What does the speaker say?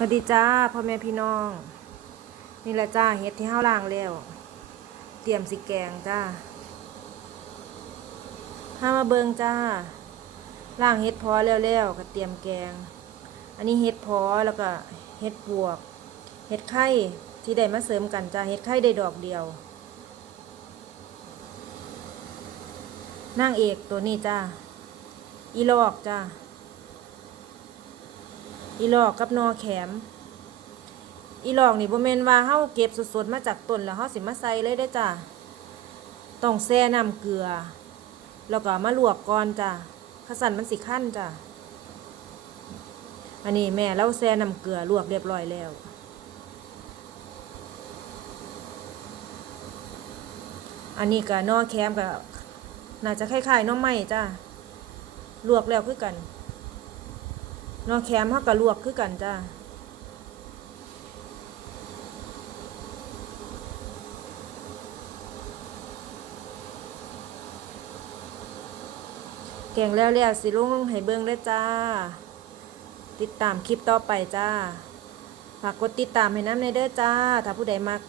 สวัสดีจ้าพ่อแม่พี่น้อง นี่แหละจ้าเฮ็ดที่ห้าล่างแล้ว เตรียมสิแกงจ้าห้ามาเบิงจ้าล่างเฮ็ดพอแล้วแล้วก็เตรียมแกง อันนี้เฮ็ดพอแล้วก็เฮ็ดปวกเฮ็ดไข่ที่ได้มาเสริมกันจ้าเฮ็ดไข่ได้ดอกเดียวนางเอกตัวนี้จ้าอีลอกจ้า อีหลอกกับนอแขม อีหลอกนี่บ่แม่นว่าเฮาเก็บสดๆมาจากต้นแล้วเฮาสิมาใส่เลยได้จ้ะต้องแช่น้ำเกลือ แล้วก็มาลวกก่อนจ้ะขสันมันสิคั่นจ้ะอันนี้แม่เราแช่น้ำเกลือลวกเรียบร้อยแล้ว อันนี้ก็นอแคมก็น่าจะคล้ายๆน้อไม้จ้ะลวกแล้วคือกัน นอแคมเขาก็ลวกคือกันจ้าแกงแล้วแล้วสิลุงให้เบิ่งได้จ้า ติดตามคลิปต่อไปจ้า ฝากกดติดตามให้น้ำในเด้อจ้า ถ้าผู้ใดมัก